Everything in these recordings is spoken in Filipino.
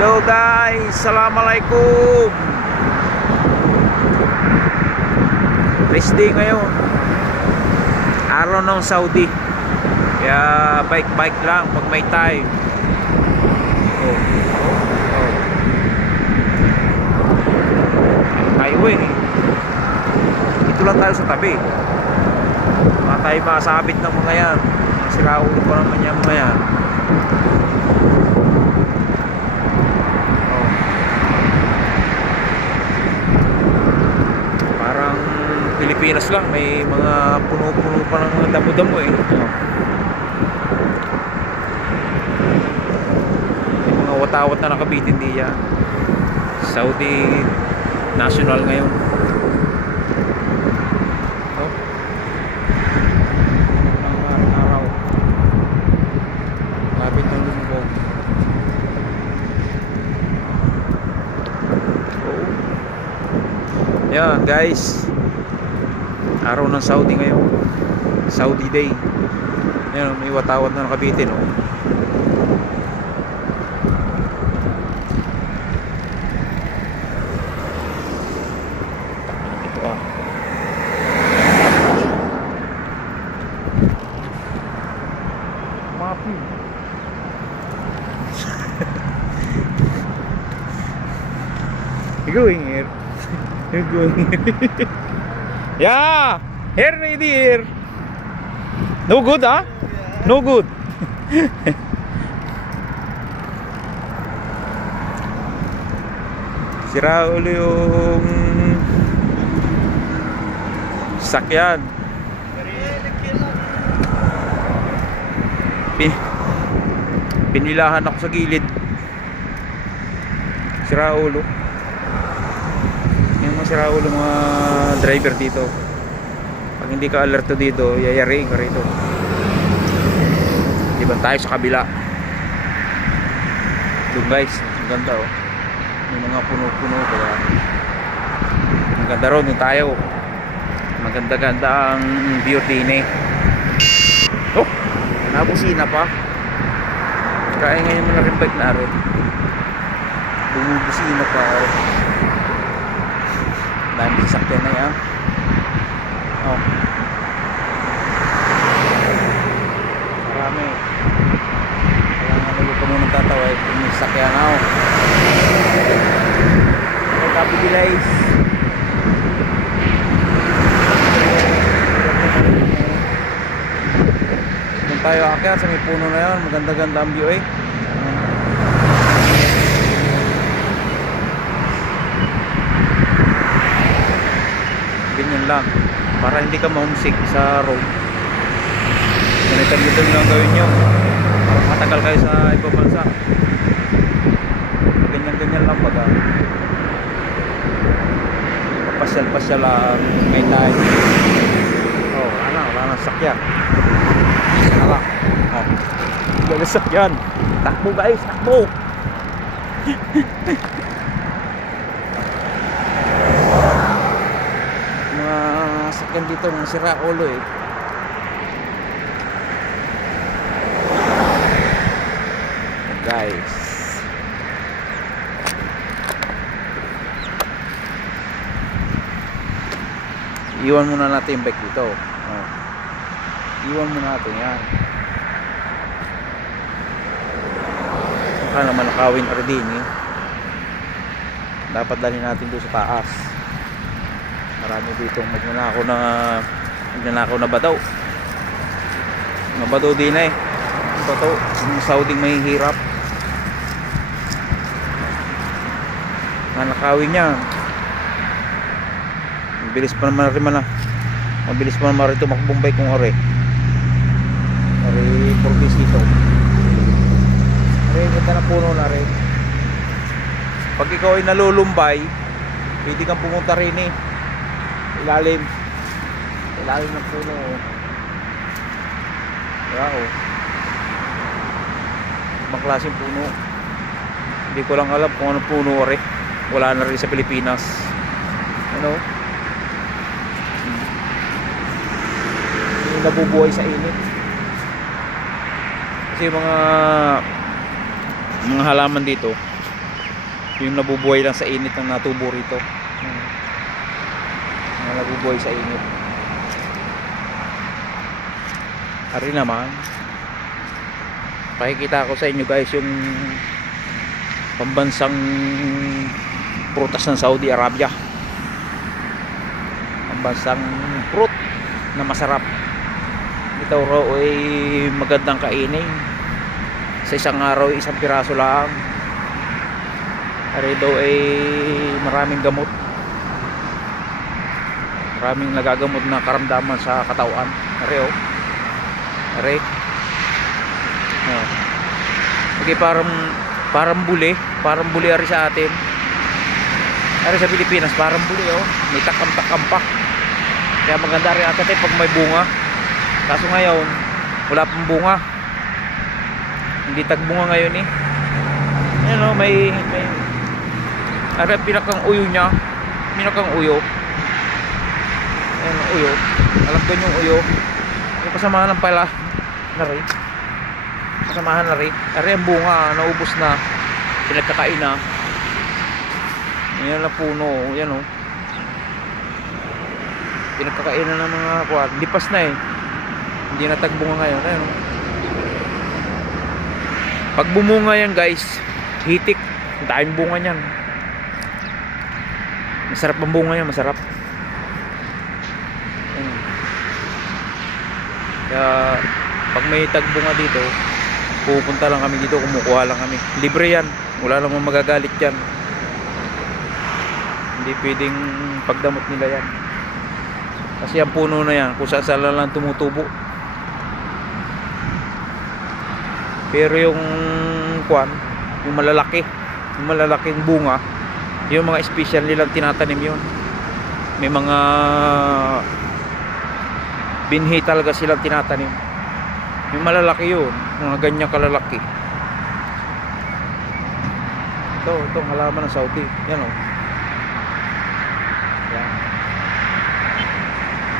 Hello guys, Assalamualaikum. Rest day ngayon Araw ng Saudi. Kaya bike-bike lang pag may time. Oh. Oh. Highway. Dito lang tayo sa tabi. Mga tayo makasabit ng mga yan. Siraulo pa naman yan mga yan Oh. Parang Pilipinas lang, may mga puno-puno pa ng damo-damo eh. May mga watawat na nakabitin diya. Saudi national ngayon. Oh. Ang araw. Lapit ng lumubog. Yan guys Araw ng Saudi ngayon. Saudi day. Yan may watawat na nakabitin oh. Ito ah. Mapi You're going here. You're going here Yeah. Here lady here. No good ah No good. Sira ulo yung sakyan. Pin Pinilahan ako sa gilid. Sira ulo sira ulo mga driver dito. Pag hindi ka alerto dito yayariin ka rito. Diba? Tayo sa kabila. Doon guys ang ganda oh. May mga puno-puno kaya ang ganda ron doon tayo. Maganda ganda ang view din eh. Oh! Nabusina pa. Kaya ngayon mo na rin bike na rin. Bumubusina pa oh dami sakyan na yan. Oh. Marami. Kaya nga nalo pa muna tatawa eh kung may sakyan na oh. Okay copy tayo akyat sa may puno na yan. Maganda ganda ang view eh ganyan lang. Para hindi ka mahumsik sa road. Ganito ganito lang gawin nyo. Para matagal kayo sa ibang bansa. Ganyan ganyan lang baga. Papasyal pasyal lang may time. Oh ano wala nang sakyan. Lang oh. Wala sakyan. Takbo guys takbo mga sakyan dito mga sira ulo eh. Guys. Iwan muna natin yung bike dito. Oh. iwan muna natin yan. Baka naman nakawin pa rin eh. Dapat dalhin natin doon sa taas marami dito. Magnanakaw na magnanakaw na badaw mga badaw din eh. Bato yung Saudi may hirap. Nanakawin niya. Mabilis pa naman rin ah mabilis pa naman rin tumakbumbay kung ore ore provisito ore ganda na puno na rin pag ikaw ay nalulumbay pwede kang pumunta rin eh ilalim. Ilalim ng puno oh. oh. ibang klaseng puno. Hindi ko lang alam kung anong puno ore wala na rin sa Pilipinas. Ano? Yung nabubuhay sa init. Kasi yung mga mga halaman dito yung nabubuhay lang sa init ng natubo rito. Hmm. Na nabubuhay sa init Ari naman. Pakikita ko sa inyo guys yung pambansang prutas ng Saudi Arabia. Pambansang fruit na masarap. Ito raw ay magandang kainin. Sa isang araw isang piraso lang. Ari daw ay maraming gamot maraming nagagamot na karamdaman sa katawan. Oh. Ari oh. Okay, parang parang buli parang buli ari sa atin. Ari sa Pilipinas parang buli oh. May takam-takam pa kaya maganda rin ata pag may bunga. Kaso ngayon wala pang bunga. Hindi tagbunga ngayon eh. Ayan o, may, may Ari, pinakang uyo niya. Pinakang uyo Ang uyo. Alam ko yung uyo. Yung kasamahan ng pala Na rin Kasamahan na rin Ari, ang bunga, naubos na. Pinagkakain na. Ayan na puno Ayan o. Pinagkakain na ng mga kuwan Lipas na eh. Hindi na tagbunga ngayon Ayan o. Pag bumunga yan guys hitik. Ang daming bunga niyan. Masarap ang bunga niya masarap kaya pag may tagbunga dito pupunta lang kami dito kumukuha lang kami. Libre yan. Wala namang magagalit yan. Hindi pwedeng pagdamot nila yan. Kasi ang puno na yan kung saan lang tumutubo. Pero yung kwan yung malalaki yung malalaking bunga yung mga special nilang tinatanim yun. May mga binhi talaga silang tinatanim. Yung malalaki yun mga ganyan kalalaki. Ito ito ang halaman ng Saudi. Yan o yan.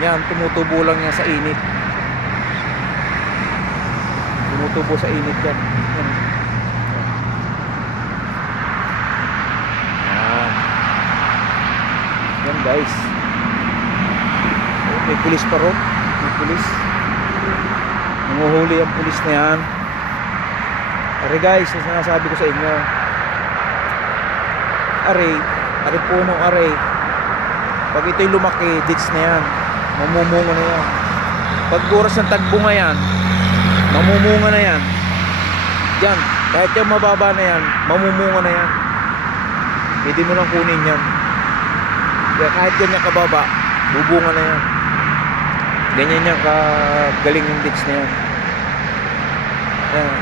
Yan tumutubo lang yan sa init. Tumutubo sa init yan. Yan. Yan. Guys. Oh, may pulis pa ron. May pulis. Nanguhuli ang pulis na yan. Are guys, yung sinasabi ko sa inyo. Are, are puno are. Pag ito'y lumaki, dits na yan. Mamumunga na yan. Pag oras ng tagbunga yan, mamumunga na yan. Yan, kahit yung mababa na yan, mamumunga na yan. Pwede mo nang kunin yan. Kaya kahit ganyan kababa, bubunga na yan. Ganyan yan kagaling yung ditch na yan. Yan.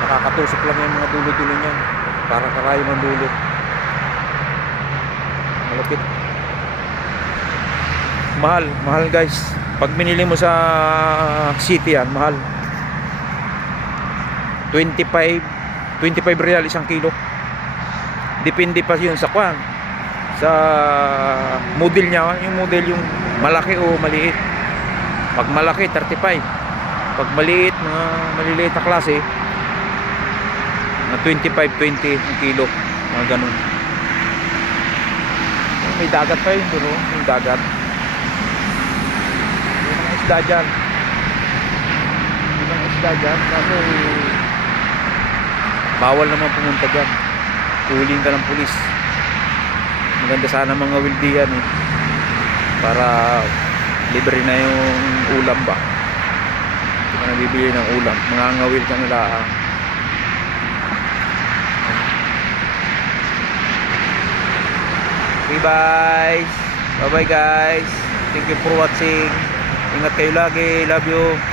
Nakakatusok lang yung mga dulo-dulo niyan. Para karayo ng dulo. Malapit. Mahal, mahal guys. Pag binili mo sa city yan, mahal. 25 25 real isang kilo depende pa yun sa kwan sa model niya yung model yung malaki o maliit? Pag malaki 35 pag maliit mga maliliit na klase na 25 20 ang kilo. Mga ganun. May dagat pa yun doon yung dagat. Yung mga isda dyan. Yung mga isda dyan. Kaso bawal naman pumunta dyan. Huling ka ng pulis maganda sana mga wildi yan eh. Para libre na yung ulam ba? Hindi ka nabibili ng ulam. Mga ngawil ka nila ah. okay bye. Bye bye guys. Thank you for watching. Ingat kayo lagi. Love you